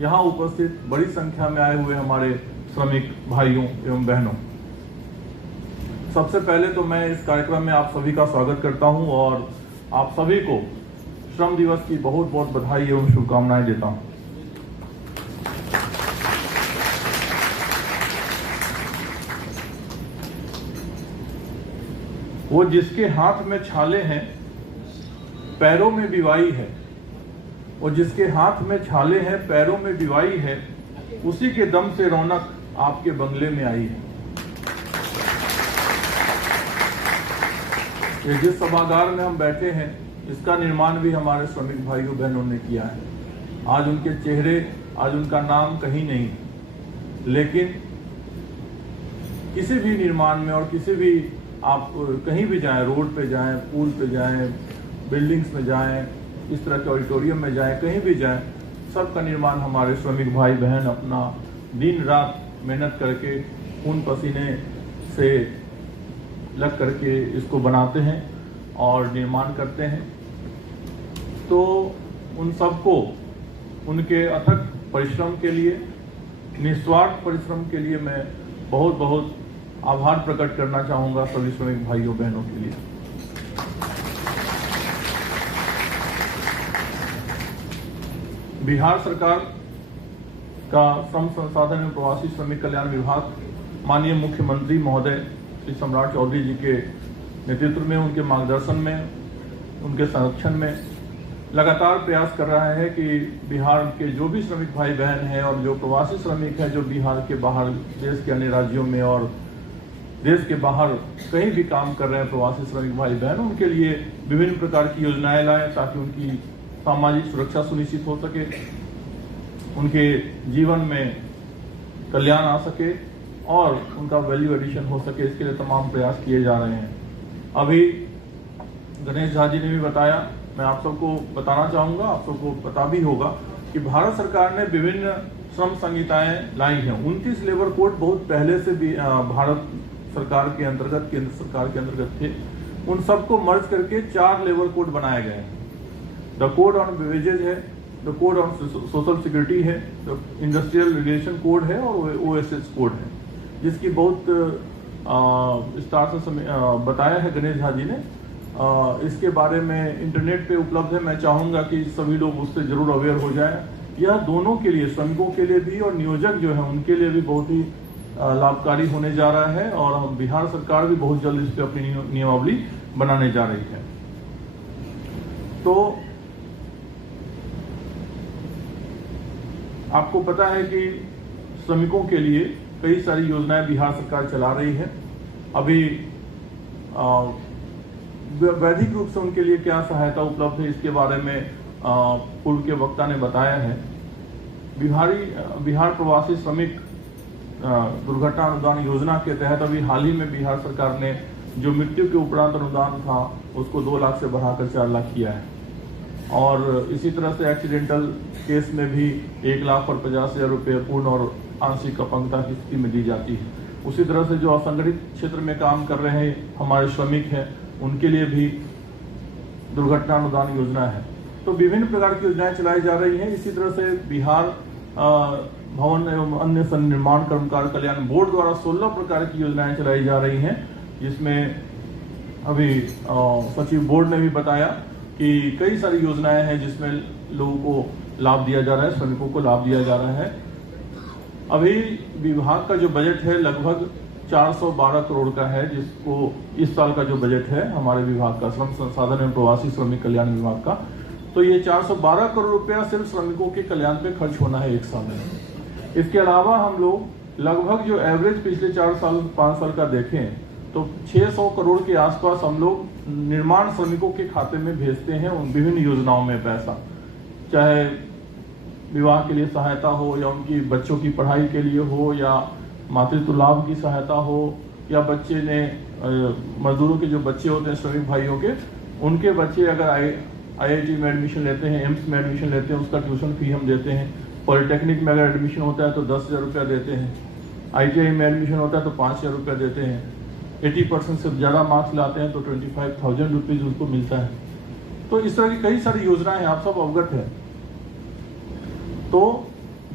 यहाँ उपस्थित बड़ी संख्या में आए हुए हमारे श्रमिक भाइयों एवं बहनों, सबसे पहले तो मैं इस कार्यक्रम में आप सभी का स्वागत करता हूं और आप सभी को श्रम दिवस की बहुत बहुत बधाई एवं शुभकामनाएं देता हूं। वो जिसके हाथ में छाले हैं पैरों में बिवाई है, वो जिसके हाथ में छाले हैं पैरों में बिवाई है, उसी के दम से रौनक आपके बंगले में आई है। ये जिस सभागार में हम बैठे हैं इसका निर्माण भी हमारे श्रमिक भाइयों बहनों ने किया है। आज उनके चेहरे, आज उनका नाम कहीं नहीं, लेकिन किसी भी निर्माण में और किसी भी आप कहीं भी जाएं, रोड पे जाएं, पुल पे जाएं, बिल्डिंग्स में जाएं, इस तरह के ऑडिटोरियम में जाएं, कहीं भी जाएं, सबका निर्माण हमारे श्रमिक भाई बहन अपना दिन रात मेहनत करके खून पसीने से लग करके इसको बनाते हैं और निर्माण करते हैं। तो उन सबको उनके अथक परिश्रम के लिए, निस्वार्थ परिश्रम के लिए मैं बहुत बहुत आभार प्रकट करना चाहूंगा सभी श्रमिक भाइयों बहनों के लिए। बिहार सरकार का श्रम संसाधन एवं प्रवासी श्रमिक कल्याण विभाग माननीय मुख्यमंत्री महोदय श्री सम्राट चौधरी जी के नेतृत्व में, उनके मार्गदर्शन में, उनके संरक्षण में लगातार प्रयास कर रहा है कि बिहार के जो भी श्रमिक भाई बहन हैं और जो प्रवासी श्रमिक हैं जो बिहार के बाहर देश के अन्य राज्यों में और देश के बाहर कहीं भी काम कर रहे हैं प्रवासी श्रमिक भाई बहन, उनके लिए विभिन्न प्रकार की योजनाएं लाएं ताकि उनकी सामाजिक सुरक्षा सुनिश्चित हो सके, उनके जीवन में कल्याण आ सके और उनका वैल्यू एडिशन हो सके। इसके लिए तमाम प्रयास किए जा रहे हैं। अभी गणेश झा जी ने भी बताया, मैं आप सबको बताना चाहूंगा, आप सबको पता भी होगा कि भारत सरकार ने विभिन्न श्रम संहिताएं लाई हैं। 29 लेबर कोड बहुत पहले से भी भारत सरकार के अंतर्गत, केंद्र सरकार के अंतर्गत थे। उन सबको मर्ज करके 4 लेबर कोड बनाए गए हैं। द कोड ऑन वेजेज है, the code on social security है, द इंडस्ट्रियल रिलेशन कोड है और OSS कोड है, जिसकी बहुत विस्तार से बताया है गणेश झा जी ने। इसके बारे में इंटरनेट पे उपलब्ध है। मैं चाहूंगा कि सभी लोग उससे जरूर अवेयर हो जाएं। यह दोनों के लिए, श्रमिकों के लिए भी और नियोजक जो है उनके लिए भी बहुत ही लाभकारी होने जा रहा है और बिहार सरकार भी बहुत जल्द इस पर अपनी नियमावली बनाने जा रही है। तो आपको पता है कि श्रमिकों के लिए कई सारी योजनाएं बिहार सरकार चला रही है। अभी वैधिक रूप से उनके लिए क्या सहायता उपलब्ध है इसके बारे में पूर्व के वक्ता ने बताया है। बिहार प्रवासी श्रमिक दुर्घटना अनुदान योजना के तहत अभी हाल ही में बिहार सरकार ने जो मृत्यु के उपरांत अनुदान था उसको 2 लाख से बढ़ाकर 4 लाख किया है और इसी तरह से एक्सीडेंटल केस में भी 1,50,000 रुपये पूर्ण और आंशिक अपंगता की स्थिति में दी जाती है। उसी तरह से जो असंगठित क्षेत्र में काम कर रहे हमारे श्रमिक हैं उनके लिए भी दुर्घटना अनुदान योजना है। तो विभिन्न प्रकार की योजनाएं चलाई जा रही हैं। इसी तरह से बिहार भवन एवं अन्य निर्माण कर्मकार कल्याण बोर्ड द्वारा 16 प्रकार की योजनाएं चलाई जा रही हैं, जिसमें अभी सचिव बोर्ड ने भी बताया कि कई सारी योजनाएं हैं जिसमें लोगों को लाभ दिया जा रहा है, श्रमिकों को लाभ दिया जा रहा है। अभी विभाग का जो बजट है लगभग 412 करोड़ का है, जिसको इस साल का जो बजट है हमारे विभाग का, श्रम संसाधन एवं प्रवासी श्रमिक कल्याण विभाग का, तो ये 412 करोड़ रुपया सिर्फ श्रमिकों के कल्याण पे खर्च होना है एक साल में। इसके अलावा हम लोग लगभग जो एवरेज पिछले 4-5 साल का देखें तो 600 करोड़ के आसपास हम लोग निर्माण श्रमिकों के खाते में भेजते हैं उन विभिन्न योजनाओं में पैसा, चाहे विवाह के लिए सहायता हो या उनकी बच्चों की पढ़ाई के लिए हो या मातृत्व लाभ की सहायता हो या बच्चे ने मजदूरों के जो बच्चे होते हैं श्रमिक भाइयों के, उनके बच्चे अगर IIT में एडमिशन लेते हैं, एम्स में एडमिशन लेते हैं, उसका ट्यूशन फी हम देते हैं। पॉलिटेक्निक में अगर एडमिशन होता है तो 10,000 रुपया देते हैं। ITI में एडमिशन होता है तो 5,000 रुपया देते हैं। 80% से ज़्यादा मार्क्स लाते हैं तो 25,000 रुपीज़ उनको मिलता है। तो इस तरह की कई सारी योजनाएं हैं, आप सब अवगत है। तो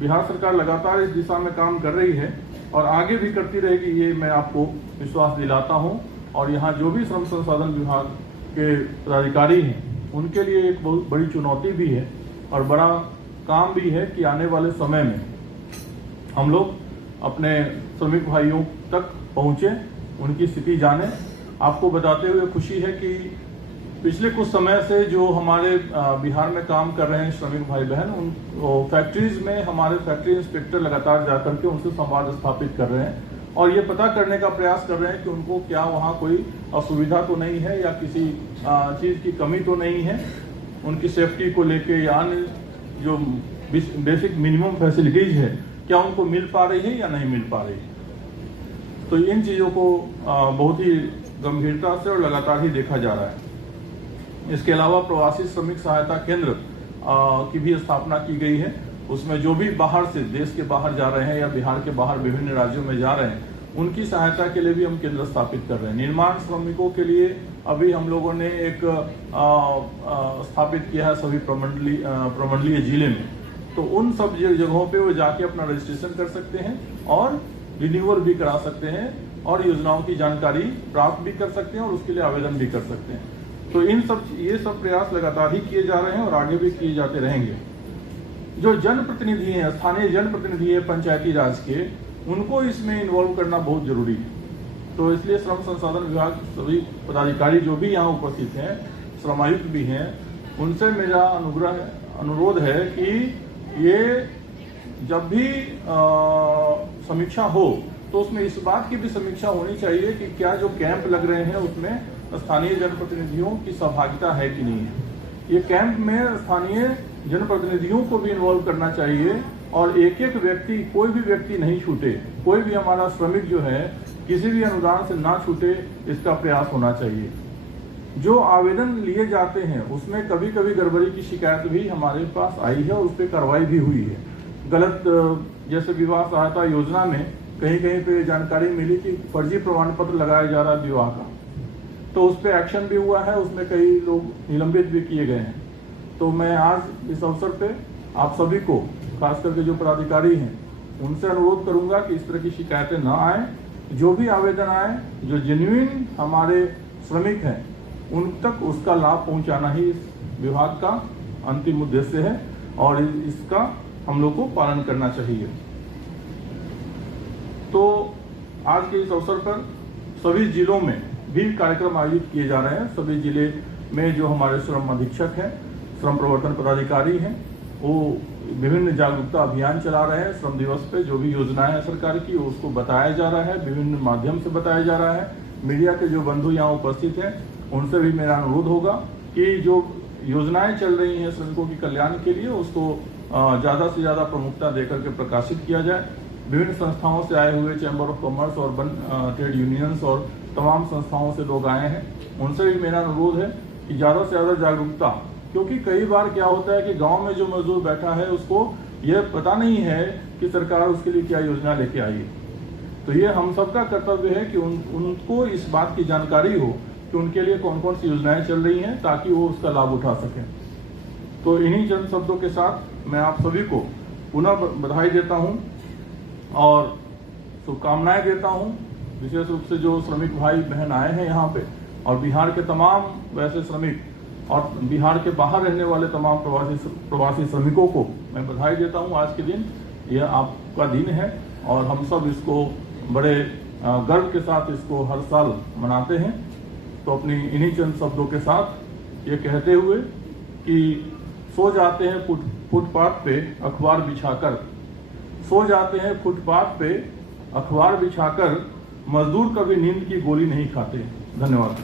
बिहार सरकार लगातार इस दिशा में काम कर रही है और आगे भी करती रहेगी, ये मैं आपको विश्वास दिलाता हूं। और यहाँ जो भी श्रम संसाधन विभाग के पदाधिकारी हैं उनके लिए एक बहुत बड़ी चुनौती भी है और बड़ा काम भी है कि आने वाले समय में हम लोग अपने श्रमिक भाइयों तक पहुंचे, उनकी स्थिति जाने। आपको बताते हुए खुशी है कि पिछले कुछ समय से जो हमारे बिहार में काम कर रहे हैं श्रमिक भाई बहन, उन फैक्ट्रीज में हमारे फैक्ट्री इंस्पेक्टर लगातार जाकर के उनसे संवाद स्थापित कर रहे हैं और ये पता करने का प्रयास कर रहे हैं कि उनको क्या वहाँ कोई असुविधा तो नहीं है या किसी चीज की कमी तो नहीं है, उनकी सेफ्टी को लेके या अन्य जो बेसिक मिनिमम फैसिलिटीज है क्या उनको मिल पा रही है या नहीं मिल पा रही है। तो इन चीजों को बहुत ही गंभीरता से और लगातार ही देखा जा रहा है। इसके अलावा प्रवासी श्रमिक सहायता केंद्र की भी स्थापना की गई है। उसमें जो भी बाहर से, देश के बाहर जा रहे हैं या बिहार के बाहर विभिन्न राज्यों में जा रहे हैं, उनकी सहायता के लिए भी हम केंद्र स्थापित कर रहे हैं। निर्माण श्रमिकों के लिए अभी हम लोगों ने एक स्थापित किया है सभी प्रमंडलीय जिले में। तो उन सब जगहों पे वो जाके अपना रजिस्ट्रेशन कर सकते हैं और रिन्यूअल भी करा सकते हैं और योजनाओं की जानकारी प्राप्त भी कर सकते हैं और उसके लिए आवेदन भी कर सकते हैं। तो ये सब प्रयास लगातार ही किए जा रहे हैं और आगे भी किए जाते रहेंगे। जो जनप्रतिनिधि हैं, स्थानीय जनप्रतिनिधि है पंचायती राज के, उनको इसमें इन्वॉल्व करना बहुत जरूरी है। तो इसलिए श्रम संसाधन विभाग सभी पदाधिकारी जो भी यहाँ उपस्थित हैं, श्रमायुक्त भी हैं, उनसे मेरा अनुरोध है कि ये जब भी समीक्षा हो तो उसमें इस बात की भी समीक्षा होनी चाहिए कि क्या जो कैंप लग रहे हैं उसमें स्थानीय जनप्रतिनिधियों की सहभागिता है कि नहीं है। ये कैंप में स्थानीय जनप्रतिनिधियों को भी इन्वॉल्व करना चाहिए और एक एक व्यक्ति, कोई भी व्यक्ति नहीं छूटे, कोई भी हमारा श्रमिक जो है किसी भी अनुदान से ना छूटे, इसका प्रयास होना चाहिए। जो आवेदन लिए जाते हैं उसमें कभी कभी गड़बड़ी की शिकायत भी हमारे पास आई है और उस पर कार्रवाई भी हुई है। गलत, जैसे विवाह सहायता योजना में कहीं कहीं पे जानकारी मिली कि फर्जी प्रमाण पत्र लगाया जा रहा है विवाह का, तो उस पर एक्शन भी हुआ है, उसमें कई लोग निलंबित भी किए गए हैं। तो मैं आज इस अवसर पे आप सभी को, खास करके जो पदाधिकारी हैं, उनसे अनुरोध करूंगा कि इस तरह की शिकायतें न आए। जो भी आवेदन आए, जो जेन्युइन हमारे श्रमिक हैं, उन तक उसका लाभ पहुंचाना ही इस विभाग का अंतिम उद्देश्य है और इसका हम लोग को पालन करना चाहिए। तो आज के इस अवसर पर सभी जिलों में भी कार्यक्रम आयोजित किए जा रहे हैं। सभी जिले में जो हमारे श्रम अधीक्षक हैं, श्रम प्रवर्तन पदाधिकारी हैं, वो विभिन्न जागरूकता अभियान चला रहे हैं। श्रम दिवस पे जो भी योजनाएं हैं सरकार की, उसको बताया जा रहा है, विभिन्न माध्यम से बताया जा रहा है। मीडिया के जो बंधु यहाँ उपस्थित हैं, उनसे भी मेरा अनुरोध होगा कि जो योजनाएं चल रही हैं श्रमिकों के कल्याण के लिए, उसको ज्यादा से ज्यादा प्रमुखता देकर के प्रकाशित किया जाए। विभिन्न संस्थाओं से आए हुए, चैम्बर ऑफ कॉमर्स और ट्रेड यूनियंस और तमाम संस्थाओं से लोग आए हैं, उनसे भी मेरा अनुरोध है कि ज्यादा से ज्यादा जागरूकता, क्योंकि कई बार क्या होता है कि गांव में जो मजदूर बैठा है उसको ये पता नहीं है कि सरकार उसके लिए क्या योजना लेके आई है। तो ये हम सबका कर्तव्य है कि उनको इस बात की जानकारी हो कि उनके लिए कौन कौन सी योजनाएं चल रही हैं, ताकि वो उसका लाभ उठा सकें। तो इन्हीं चंद शब्दों के साथ मैं आप सभी को पुनः बधाई देता हूं और शुभकामनाएं देता हूं, विशेष रूप से जो श्रमिक भाई बहन आए हैं यहाँ पे, और बिहार के तमाम वैसे श्रमिक और बिहार के बाहर रहने वाले तमाम प्रवासी श्रमिकों को मैं बधाई देता हूं। आज के दिन यह आपका दिन है और हम सब इसको बड़े गर्व के साथ इसको हर साल मनाते हैं। तो अपनी इन्हीं चंद शब्दों के साथ ये कहते हुए कि सो जाते हैं फुटपाथ पे अखबार बिछाकर, सो जाते हैं फुटपाथ पे अखबार बिछाकर, मजदूर कभी नींद की गोली नहीं खाते। धन्यवाद।